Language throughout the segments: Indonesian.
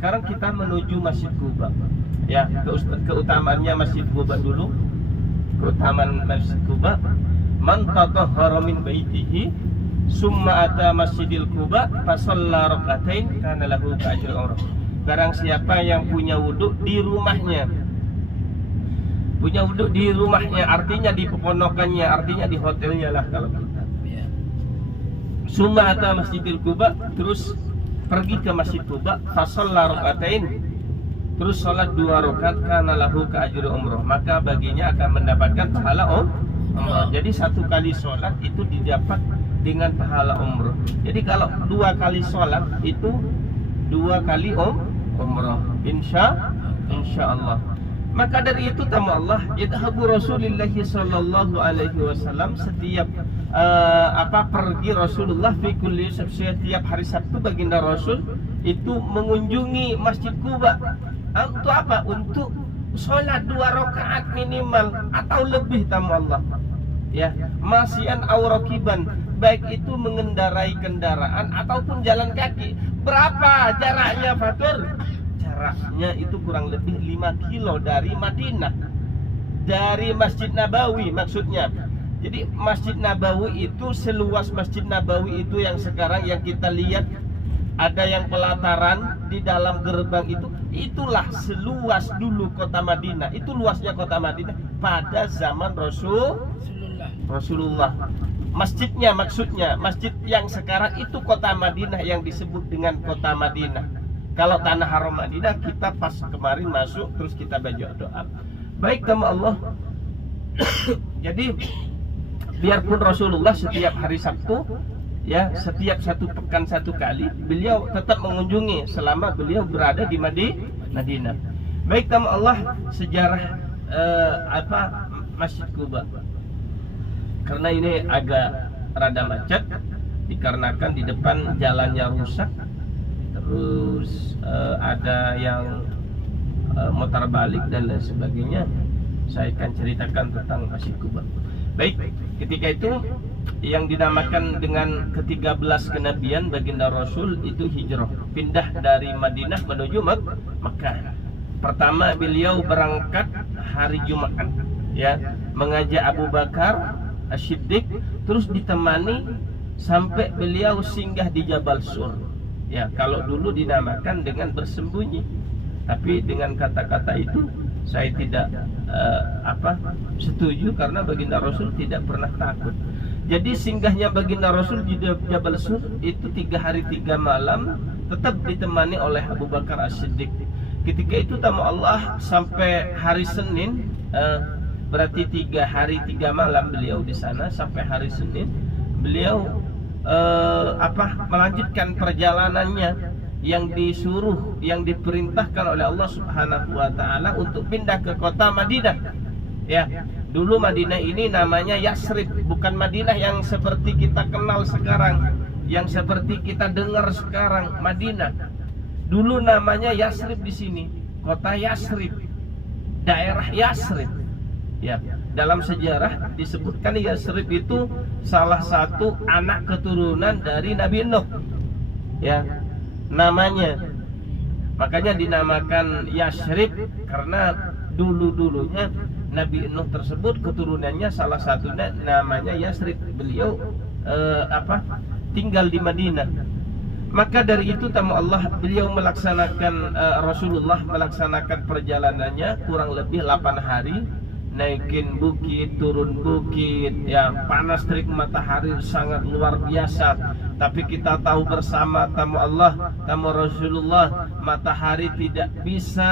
sekarang kita menuju Masjid Quba. Ya, keutamaannya Masjid Quba dulu. Keutamaan Masjid Quba, man tatahhara min baitihi summa ata Masjidil Quba fa shalla rak'atain kana lahu ajrun umrah. Barang siapa yang punya wudhu di rumahnya, punya wudhu di rumahnya, artinya di peponokannya, artinya di hotelnya lah kalau kita. Summa ata Masjidil Quba, terus pergi ke Masjid Quba, fa shalla rak'atain, terus sholat 2 rakaat, kana lahu ajrun umrah, maka baginya akan mendapatkan pahala umrah. Jadi 1 kali sholat itu didapat dengan pahala umrah. Jadi kalau 2 kali sholat itu 2 kali umrah, insya Allah. Maka dari itu tamu Allah, yadhabu Rasulullah sallallahu alaihi wasallam, setiap pergi Rasulullah fi kulli, setiap hari Sabtu baginda Rasul itu mengunjungi Masjid Quba. Untuk apa? Untuk sholat 2 rakaat minimal atau lebih tamu Allah. Ya, masyian aurakiban, baik itu mengendarai kendaraan ataupun jalan kaki. Berapa jaraknya, Fatur? Jaraknya itu kurang lebih 5 kilo dari Madinah, dari Masjid Nabawi maksudnya. Jadi Masjid Nabawi itu seluas Masjid Nabawi itu yang sekarang yang kita lihat ada yang pelataran di dalam gerbang itu, itulah seluas dulu kota Madinah. Itu luasnya kota Madinah pada zaman Rasulullah. Masjidnya maksudnya, masjid yang sekarang itu kota Madinah yang disebut dengan kota Madinah. Kalau tanah haram Madinah kita pas kemarin masuk terus kita baca doa. Baik sama Allah. Jadi biarpun Rasulullah setiap hari Sabtu, ya, setiap 1 pekan 1 kali beliau tetap mengunjungi selama beliau berada di Madinah. Baik sama Allah, sejarah Masjid Quba. Karena ini agak rada macet dikarenakan di depan jalannya rusak. Terus ada yang motor balik dan lain sebagainya. Saya akan ceritakan tentang Masjid Quba. Baik, ketika itu yang dinamakan dengan ke-13 kenabian baginda Rasul itu hijrah, pindah dari Madinah menuju Makkah. Pertama beliau berangkat hari Jumat, ya, mengajak Abu Bakar As-Siddiq, terus ditemani sampai beliau singgah di Jabal Sur. Ya, kalau dulu dinamakan dengan bersembunyi, tapi dengan kata-kata itu saya tidak setuju, karena baginda Rasul tidak pernah takut. Jadi singgahnya baginda Rasul di Jabal Sur itu 3 hari 3 malam tetap ditemani oleh Abu Bakar As-Siddiq. Ketika itu tamu Allah sampai hari Senin, berarti 3 hari 3 malam beliau di sana. Sampai hari Senin beliau melanjutkan perjalanannya yang disuruh, yang diperintahkan oleh Allah Subhanahu wa taala untuk pindah ke kota Madinah. Ya, dulu Madinah ini namanya Yasrib, bukan Madinah yang seperti kita kenal sekarang, yang seperti kita dengar sekarang. Madinah dulu namanya Yasrib, di sini kota Yasrib, daerah Yasrib. Ya, dalam sejarah disebutkan Yasrib itu salah satu anak keturunan dari Nabi Nuh. Ya, namanya makanya dinamakan Yasrib, karena dulu-dulunya Nabi Nuh tersebut keturunannya salah satunya namanya Yasrib. Beliau tinggal di Madinah. Maka dari itu tamu Allah, beliau melaksanakan Rasulullah melaksanakan perjalanannya kurang lebih 8 hari, naikin bukit, turun bukit, ya, panas terik matahari sangat luar biasa. Tapi kita tahu bersama tamu Allah, tamu Rasulullah, matahari tidak bisa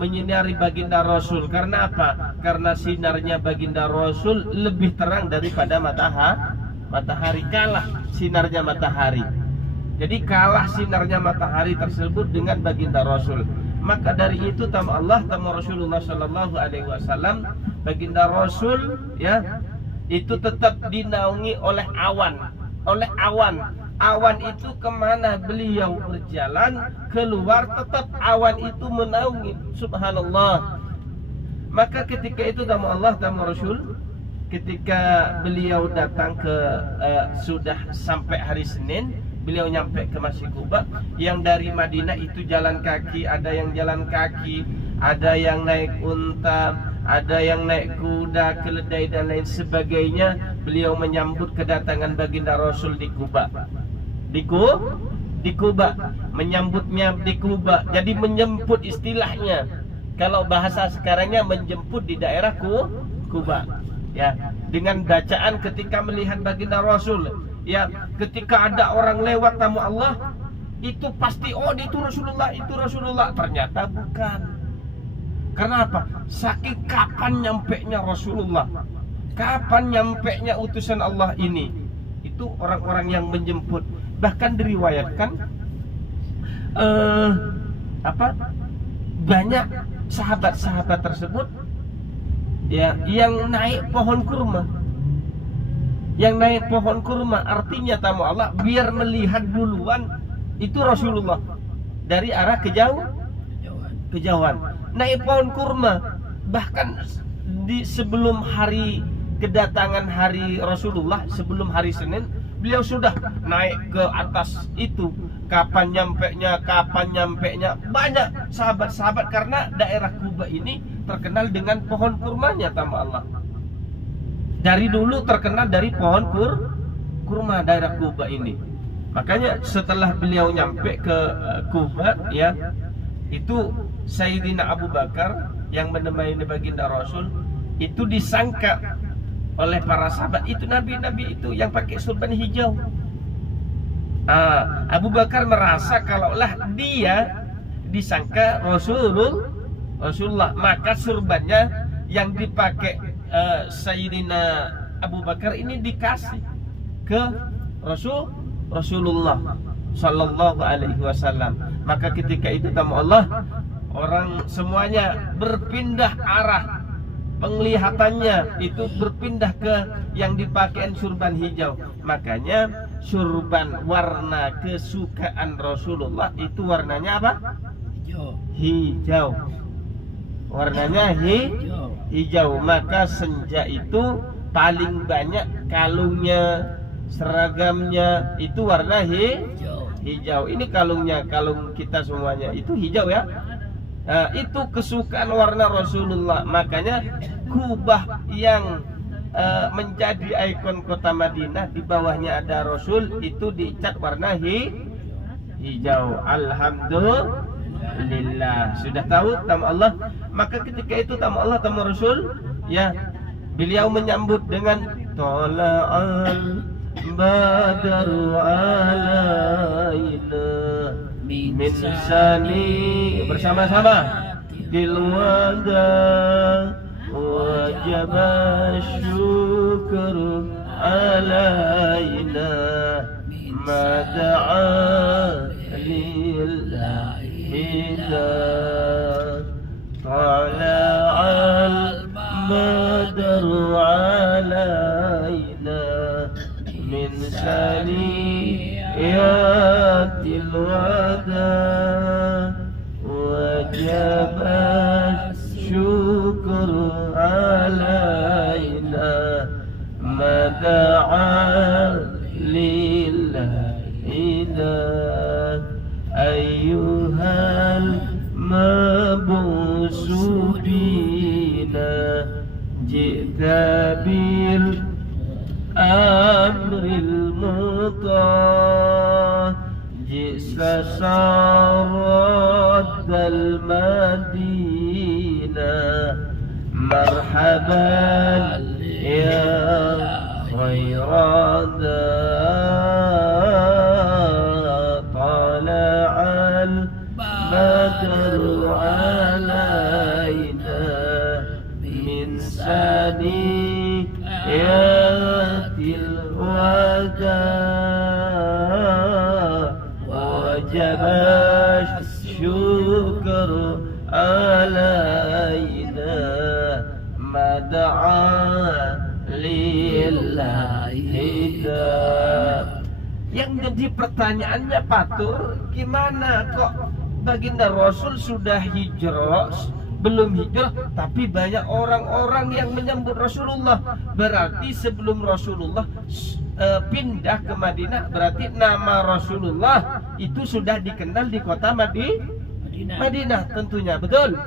menyinari baginda Rasul. Karena apa? Karena sinarnya baginda Rasul lebih terang daripada matahari, kalah sinarnya matahari. Jadi kalah sinarnya matahari tersebut dengan baginda Rasul. Maka dari itu tamu Allah, tamu Rasulullah Shallallahu Alaihi Wasallam, baginda Rasul, ya, itu tetap dinaungi oleh awan. Awan itu kemana beliau berjalan keluar, tetap awan itu menaungi. Subhanallah. Maka ketika itu tamu Allah, tamu Rasul, ketika beliau datang ke sudah sampai hari Senin, beliau nyampe ke Masjid Quba. Yang dari Madinah itu jalan kaki, ada yang jalan kaki, ada yang naik unta, ada yang naik kuda, keledai dan lain sebagainya. Beliau menyambut kedatangan baginda Rasul di Quba. Di Quba, menyambutnya di Quba. Jadi menjemput istilahnya. Kalau bahasa sekarangnya menjemput di daerah Quba. Ya, dengan bacaan ketika melihat baginda Rasul. Ya, ketika ada orang lewat tamu Allah, itu pasti itu Rasulullah, itu Rasulullah. Ternyata bukan. Karena apa? Saking kapan nyampenya Rasulullah, kapan nyampenya utusan Allah ini, itu orang-orang yang menjemput. Bahkan diriwayatkan banyak sahabat-sahabat tersebut ya yang naik pohon kurma. Yang naik pohon kurma artinya tamu Allah biar melihat duluan itu Rasulullah dari arah kejauhan. Naik pohon kurma, bahkan di sebelum hari kedatangan hari Rasulullah, sebelum hari Senin, beliau sudah naik ke atas itu. Kapan nyampenya? Banyak sahabat-sahabat, karena daerah Quba ini terkenal dengan pohon kurmanya tamu Allah. Dari dulu terkenal dari pohon kurma daerah Quba ini. Makanya setelah beliau nyampe ke Quba, ya, itu Sayyidina Abu Bakar yang menemani baginda Rasul itu disangka oleh para sahabat itu nabi-nabi itu yang pakai surban hijau. Abu Bakar merasa kalaulah dia disangka Rasulullah, maka surbannya yang dipakai Sayyidina Abu Bakar ini dikasih ke Rasulullah Sallallahu Alaihi Wasallam. Maka ketika itu tamu Allah, orang semuanya berpindah arah penglihatannya, itu berpindah ke yang dipakai surban hijau. Makanya surban warna kesukaan Rasulullah itu warnanya apa? Hijau. Warnanya hijau. Maka senja itu paling banyak kalungnya, seragamnya itu warna hijau. Ini kalungnya, kalung kita semuanya itu hijau ya. Itu kesukaan warna Rasulullah. Makanya kubah yang menjadi ikon kota Madinah, di bawahnya ada Rasul, itu dicat warna hijau. Alhamdulillah. Sudah tahu tamu Allah. Maka ketika itu tamu Allah, tamu Rasul, ya, beliau menyambut dengan Tola'al Badru alaina min sani, bersama-sama, dilwada wajaba syukur alaina mada'a lillahi tala'al badru alaina min saniyatil wada wajaba syukur alaina mada'a lillahi ayyuhal mabusu bina jita bil amril muta jisa sarat al madina marhaban ya khairada tala'al badru alaina min saniyatil wada wajaba syukur alaina mada'a lillahi. Yang jadi pertanyaannya Patur, gimana kok baginda Rasul sudah hijrah, belum hijrah, tapi banyak orang-orang yang menyambut Rasulullah. Berarti sebelum Rasulullah pindah ke Madinah, berarti nama Rasulullah itu sudah dikenal di kota Madinah tentunya, betul.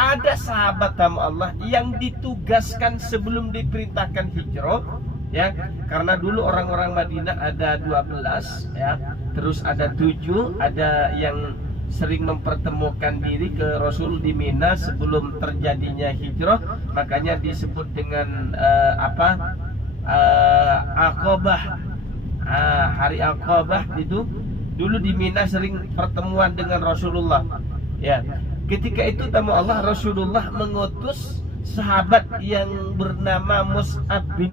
Ada sahabat tamu Allah yang ditugaskan sebelum diperintahkan hijrah, ya, karena dulu orang-orang Madinah ada 12, ya, terus ada 7, ada yang sering mempertemukan diri ke Rasul di Mina sebelum terjadinya hijrah, makanya disebut dengan Aqabah. Hari Aqabah itu dulu di Mina sering pertemuan dengan Rasulullah, ya. Ketika itu tamu Allah, Rasulullah mengutus sahabat yang bernama Mus'ab bin